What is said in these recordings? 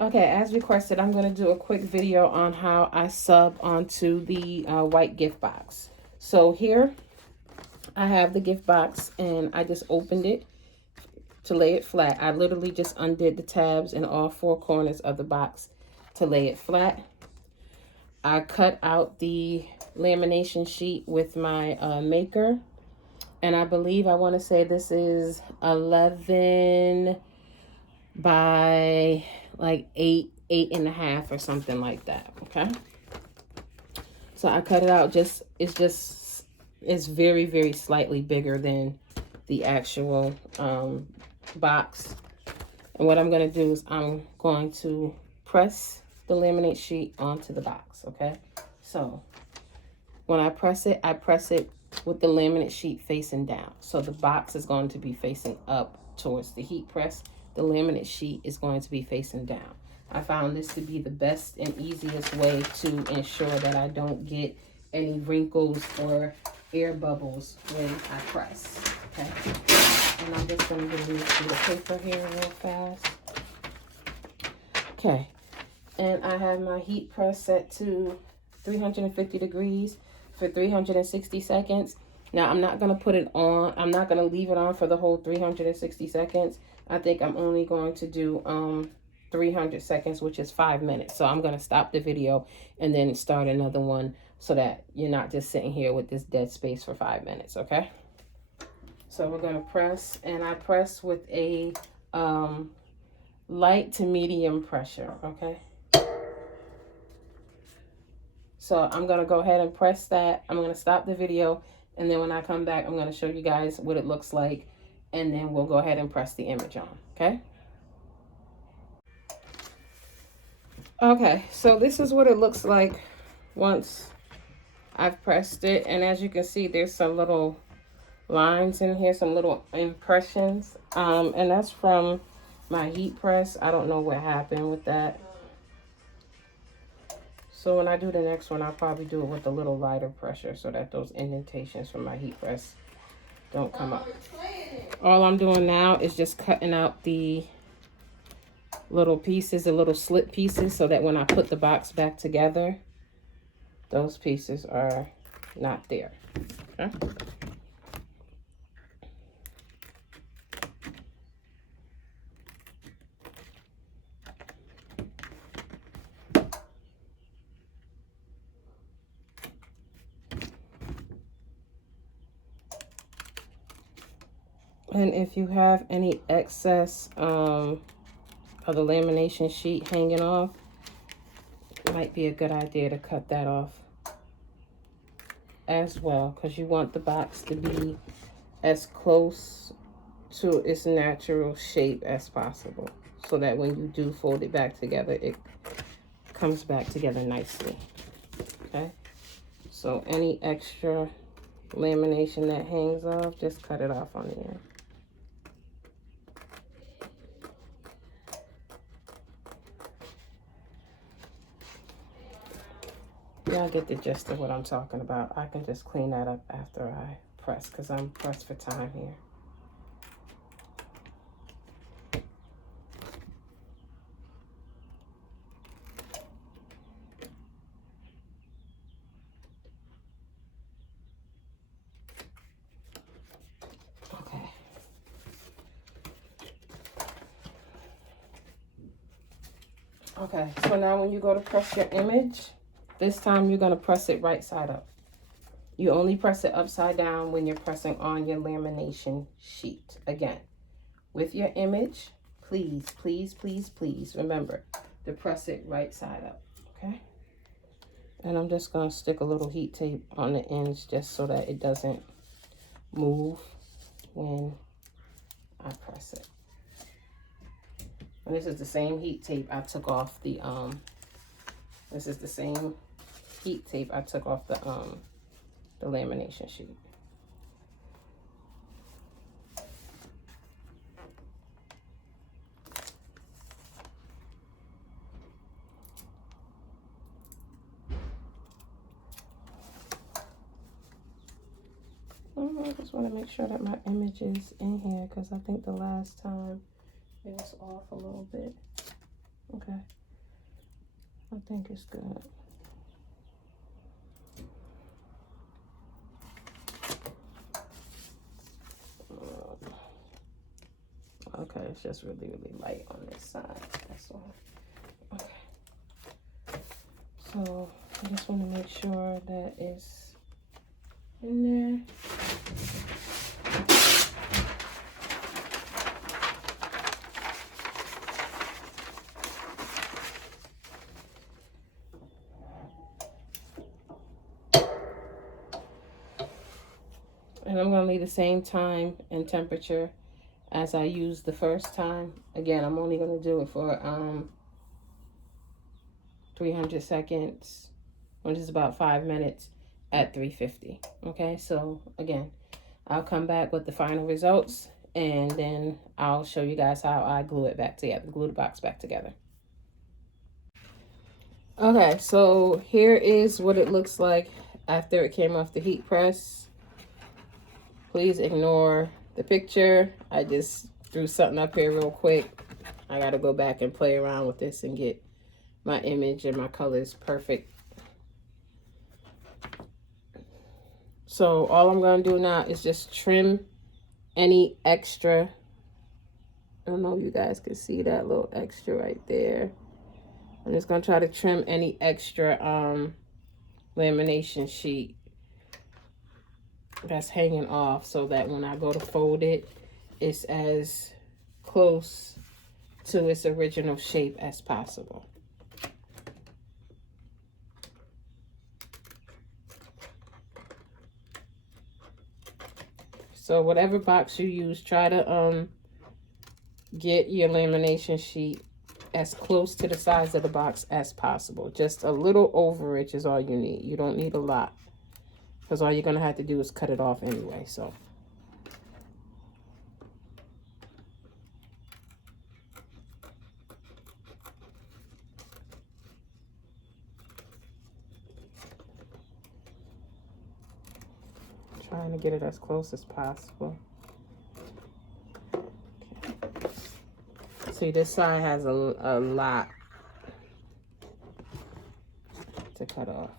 Okay, as requested, I'm going to do a quick video on how I sub onto the white gift box. So here I have the gift box and I just opened it to lay it flat. I literally just undid the tabs in all four corners of the box to lay it flat. I cut out the lamination sheet with my maker. And I believe I want to say this is 11 by like 8.5 or something like that. Okay. So I cut it out. It's very, very slightly bigger than the actual box. And what I'm going to do is I'm going to press the laminate sheet onto the box. Okay. So when I press it with the laminate sheet facing down. So the box is going to be facing up towards the heat press. The laminate sheet is going to be facing down. I found this to be the best and easiest way to ensure that I don't get any wrinkles or air bubbles when I press. Okay. And I'm just going to give you a sheet of paper here real fast. Okay. And I have my heat press set to 350 degrees for 360 seconds. Now, I'm not going to put it on. I'm not going to leave it on for the whole 360 seconds. I think I'm only going to do 300 seconds, which is 5 minutes. So I'm going to stop the video and then start another one so that you're not just sitting here with this dead space for 5 minutes, okay? So we're going to press, and I press with a light to medium pressure, okay? So I'm going to go ahead and press that. I'm going to stop the video. And then when I come back, I'm going to show you guys what it looks like. And then we'll go ahead and press the image on. Okay. Okay. So this is what it looks like once I've pressed it. And as you can see, there's some little lines in here, some little impressions. And that's from my heat press. I don't know what happened with that. So when I do the next one, I'll probably do it with a little lighter pressure so that those indentations from my heat press don't come up. All I'm doing now is just cutting out the little pieces, the little slit pieces, so that when I put the box back together, those pieces are not there. Okay. And if you have any excess of the lamination sheet hanging off, it might be a good idea to cut that off as well, because you want the box to be as close to its natural shape as possible, so that when you do fold it back together, it comes back together nicely. Okay, so any extra lamination that hangs off, just cut it off on the end. Y'all get the gist of what I'm talking about. I can just clean that up after I press, because I'm pressed for time here. Okay. Okay, so now when you go to press your image, this time you're going to press it right side up. You only press it upside down when you're pressing on your lamination sheet. Again, with your image, please, please, please, please remember to press it right side up, okay? And I'm just going to stick a little heat tape on the ends just so that it doesn't move when I press it. And this is the same heat tape I took off the, this is the same heat tape I took off the lamination sheet. I just want to make sure that my image is in here, because I think the last time it was off a little bit. Okay. Okay. I think it's good. Okay, it's just really, really light on this side. That's all. Okay. So I just want to make sure that it's in there. And I'm going to leave the same time and temperature as I used the first time. Again, I'm only going to do it for 300 seconds, which is about 5 minutes at 350. Okay, so again, I'll come back with the final results, and then I'll show you guys how I glue it back together, glue the box back together. Okay, so here is what it looks like after it came off the heat press. Please ignore the picture. I just threw something up here real quick. I got to go back and play around with this and get my image and my colors perfect. So all I'm going to do now is just trim any extra. I don't know if you guys can see that little extra right there. I'm just going to try to trim any extra lamination sheet that's hanging off, so that when I go to fold it, it's as close to its original shape as possible. So whatever box you use, try to get your lamination sheet as close to the size of the box as possible. Just a little overage is all you need. You don't need a lot, because all you're going to have to do is cut it off anyway. So trying to get it as close as possible. Okay. See, this side has a lot to cut off.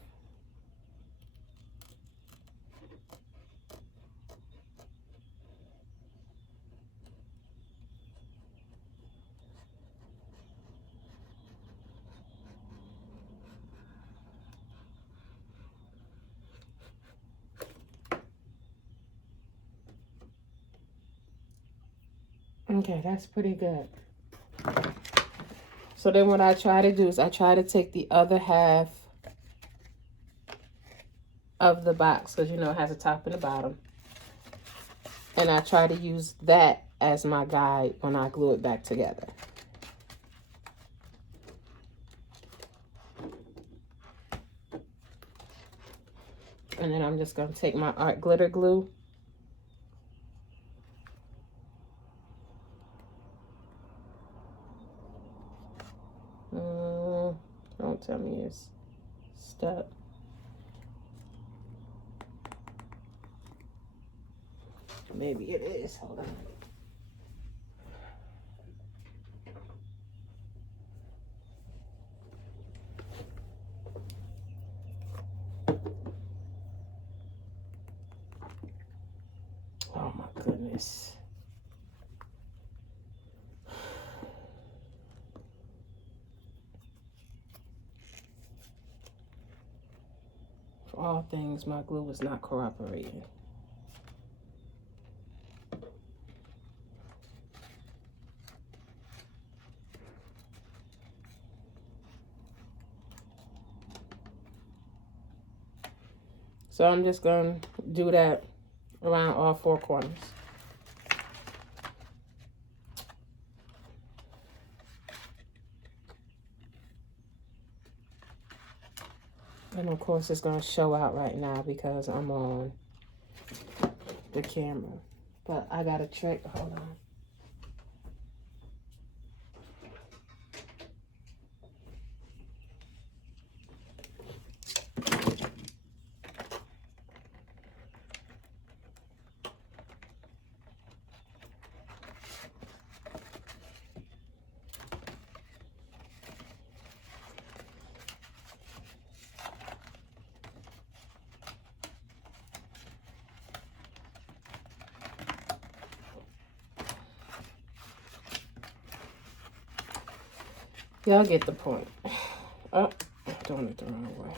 Okay, that's pretty good. So then what I try to do is I try to take the other half of the box, because you know it has a top and a bottom, and I try to use that as my guide when I glue it back together. And then I'm just going to take my art glitter glue. Don't tell me it's stuck. Maybe it is. Hold on. Oh my goodness. For all things, my glue is not cooperating. So I'm just going to do that around all 4 corners. And of course it's going to show out right now because I'm on the camera. But I got a trick. Hold on. Y'all get the point. Oh, I'm doing it the wrong way.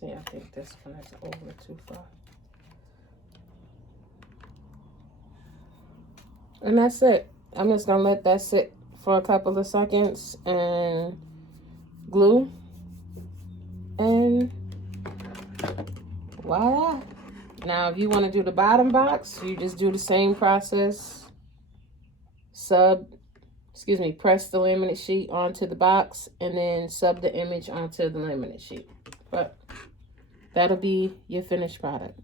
See, I think this one is over too far. And that's it. I'm just gonna let that sit for a couple of seconds and glue. And voila. Now, if you want to do the bottom box, you just do the same process. Press the laminate sheet onto the box and then sub the image onto the laminate sheet. But that'll be your finished product.